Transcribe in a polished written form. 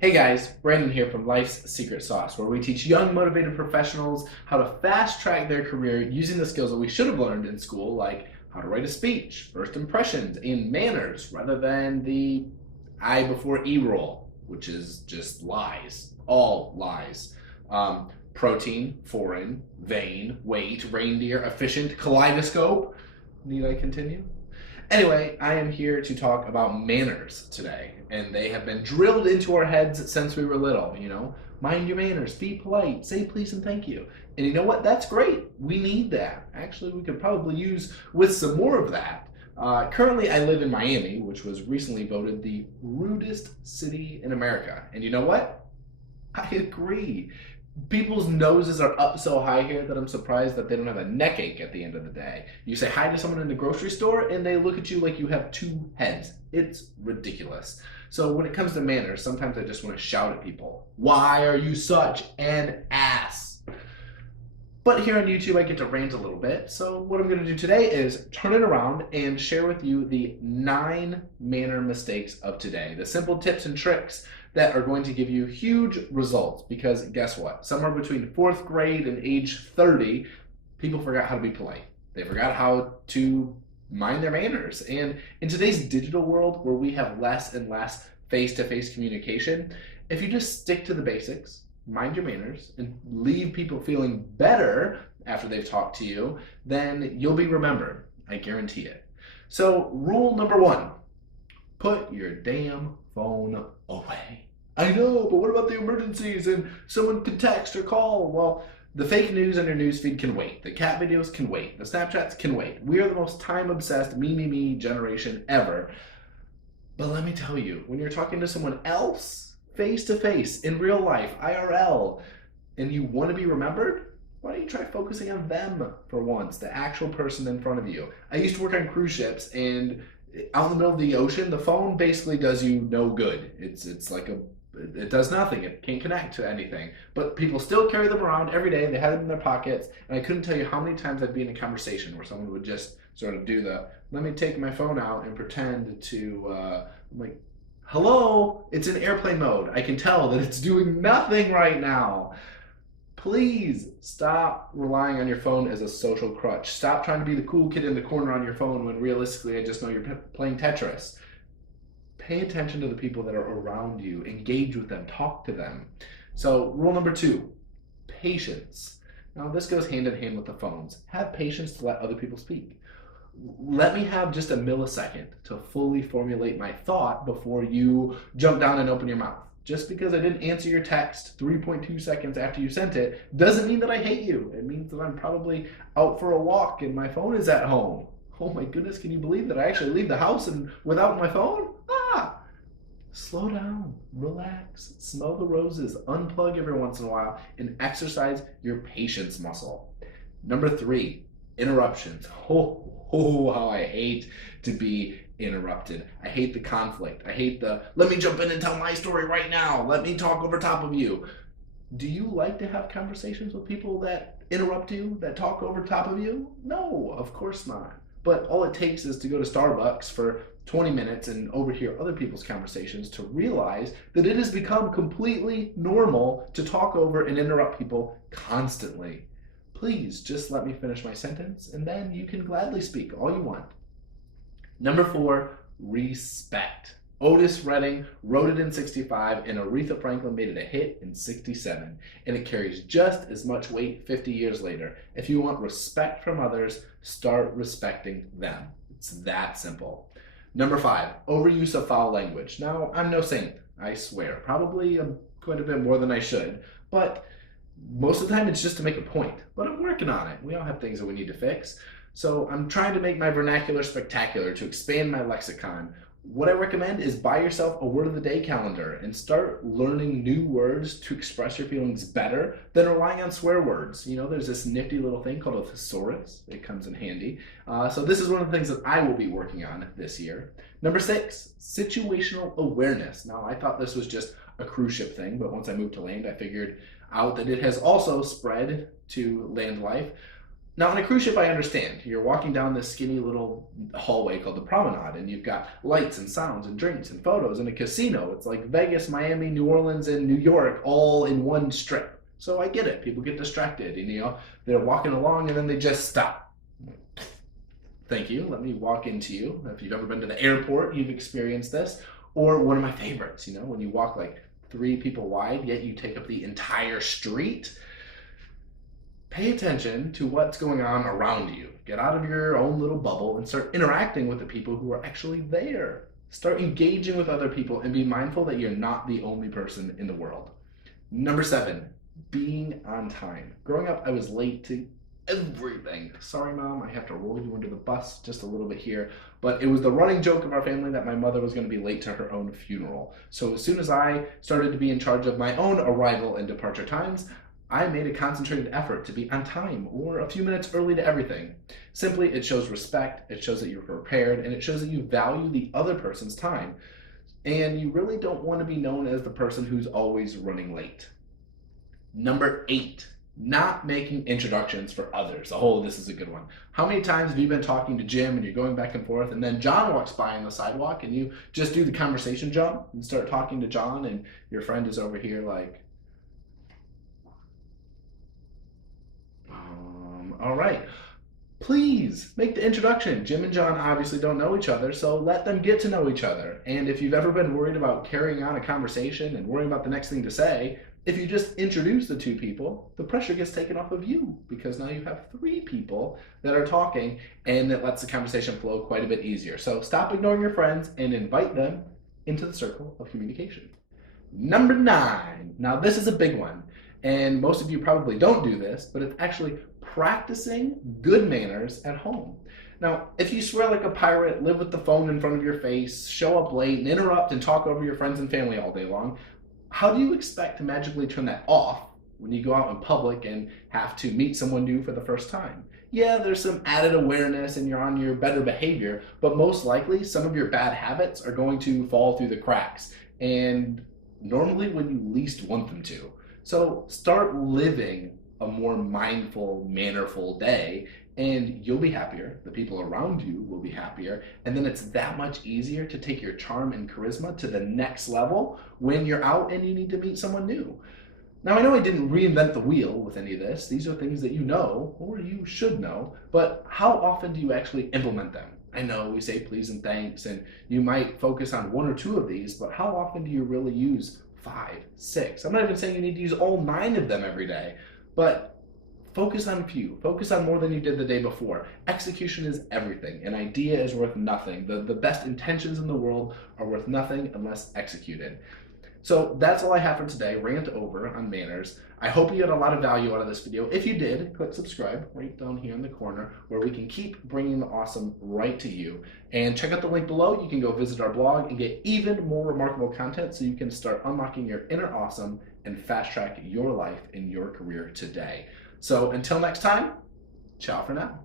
Hey guys, Brandon here from Life's Secret Sauce, where we teach young, motivated professionals how to fast track their career using the skills that we should have learned in school, like how to write a speech, first impressions, and manners, rather than the I before E rule, which is just lies. All lies. Protein, foreign, vain, weight, reindeer, efficient, kaleidoscope. Need I continue? Anyway, I am here to talk about manners today, and they have been drilled into our heads since we were little, Mind your manners, be polite, say please and thank you. And you know what? That's great. We need that. Actually, we could probably use with some more of that. Currently, I live in Miami, which was recently voted the rudest city in America. And you know what? I agree. People's noses are up so high here that I'm surprised that they don't have a neck ache at the end of the day. You say hi to someone in the grocery store and they look at you like you have two heads. It's ridiculous. So when it comes to manners, sometimes I just want to shout at people. Why are you such an ass? But here on YouTube, I get to rant a little bit. So what I'm going to do today is turn it around and share with you the 9 manner mistakes of today. The simple tips and tricks that are going to give you huge results, because guess what? Somewhere between 4th grade and age 30, people forgot how to be polite. They forgot how to mind their manners. And in today's digital world where we have less and less face-to-face communication, if you just stick to the basics, mind your manners, and leave people feeling better after they've talked to you, then you'll be remembered. I guarantee it. So rule number 1, put your damn phone away. I know, but what about the emergencies and someone could text or call? Well, the fake news on your newsfeed can wait. The cat videos can wait. The Snapchats can wait. We are the most time-obsessed me generation ever. But let me tell you, when you're talking to someone else, face-to-face, in real life, IRL, and you want to be remembered, why don't you try focusing on them for once, the actual person in front of you? I used to work on cruise ships, and out in the middle of the ocean, the phone basically does you no good. It does nothing. It can't connect to anything. But people still carry them around every day. They have them in their pockets. And I couldn't tell you how many times I'd be in a conversation where someone would just sort of do let me take my phone out and pretend to, I'm like, hello, it's in airplane mode. I can tell that it's doing nothing right now. Please stop relying on your phone as a social crutch. Stop trying to be the cool kid in the corner on your phone when realistically I just know you're playing Tetris. Pay attention to the people that are around you. Engage with them. Talk to them. So rule number 2, patience. Now this goes hand in hand with the phones. Have patience to let other people speak. Let me have just a millisecond to fully formulate my thought before you jump down and open your mouth. Just because I didn't answer your text 3.2 seconds after you sent it doesn't mean that I hate you. It means that I'm probably out for a walk and my phone is at home. Oh my goodness, can you believe that I actually leave the house and without my phone? Slow down, relax, smell the roses, unplug every once in a while, and exercise your patience muscle. Number 3, interruptions. How I hate to be interrupted. I hate the conflict. I hate let me jump in and tell my story right now. Let me talk over top of you. Do you like to have conversations with people that interrupt you, that talk over top of you? No, of course not. But all it takes is to go to Starbucks for 20 minutes and overhear other people's conversations to realize that it has become completely normal to talk over and interrupt people constantly. Please just let me finish my sentence and then you can gladly speak all you want. Number 4, respect. Otis Redding wrote it in 65 and Aretha Franklin made it a hit in 67. And it carries just as much weight 50 years later. If you want respect from others, start respecting them. It's that simple. Number 5, overuse of foul language. Now, I'm no saint, I swear. Probably quite a bit more than I should. But most of the time it's just to make a point. But I'm working on it. We all have things that we need to fix. So I'm trying to make my vernacular spectacular, to expand my lexicon. What I recommend is buy yourself a word of the day calendar and start learning new words to express your feelings better than relying on swear words. There's this nifty little thing called a thesaurus. It comes in handy. So this is one of the things that I will be working on this year. Number 6, situational awareness. Now I thought this was just a cruise ship thing, but once I moved to land, I figured out that it has also spread to land life. Now, on a cruise ship, I understand. You're walking down this skinny little hallway called the promenade, and you've got lights and sounds and drinks and photos and a casino. It's like Vegas, Miami, New Orleans, and New York all in one strip. So I get it. People get distracted, and they're walking along, and then they just stop. Thank you. Let me walk into you. If you've ever been to the airport, you've experienced this. Or one of my favorites, when you walk like 3 people wide, yet you take up the entire street. Pay attention to what's going on around you. Get out of your own little bubble and start interacting with the people who are actually there. Start engaging with other people and be mindful that you're not the only person in the world. Number 7, being on time. Growing up, I was late to everything. Sorry, Mom, I have to roll you under the bus just a little bit here, but it was the running joke of our family that my mother was going to be late to her own funeral. So as soon as I started to be in charge of my own arrival and departure times, I made a concentrated effort to be on time or a few minutes early to everything. Simply, it shows respect, it shows that you're prepared, and it shows that you value the other person's time. And you really don't want to be known as the person who's always running late. Number 8, not making introductions for others. Oh, this is a good one. How many times have you been talking to Jim and you're going back and forth, and then John walks by on the sidewalk and you just do the conversation jump and start talking to John, and your friend is over here like, all right, please make the introduction. Jim and John obviously don't know each other, so let them get to know each other. And if you've ever been worried about carrying on a conversation and worrying about the next thing to say, if you just introduce the 2 people, the pressure gets taken off of you, because now you have 3 people that are talking, and it lets the conversation flow quite a bit easier. So stop ignoring your friends and invite them into the circle of communication. Number 9. Now this is a big one, and most of you probably don't do this, but it's actually practicing good manners at home. Now, if you swear like a pirate, live with the phone in front of your face, show up late, and interrupt and talk over your friends and family all day long, how do you expect to magically turn that off when you go out in public and have to meet someone new for the first time? Yeah, there's some added awareness and you're on your better behavior, but most likely some of your bad habits are going to fall through the cracks, and normally when you least want them to. So start living a more mindful, mannerful day, and you'll be happier, the people around you will be happier, and then it's that much easier to take your charm and charisma to the next level when you're out and you need to meet someone new. Now, I know I didn't reinvent the wheel with any of this. These are things that you know, or you should know, but how often do you actually implement them? I know we say please and thanks, and you might focus on 1 or 2 of these, but how often do you really use 5, 6? I'm not even saying you need to use all 9 of them every day, but focus on a few. Focus on more than you did the day before. Execution is everything. An idea is worth nothing. The best intentions in the world are worth nothing unless executed. So that's all I have for today. Rant over on manners. I hope you had a lot of value out of this video. If you did, click subscribe right down here in the corner where we can keep bringing the awesome right to you. And check out the link below. You can go visit our blog and get even more remarkable content so you can start unlocking your inner awesome and fast track your life and your career today. So until next time, ciao for now.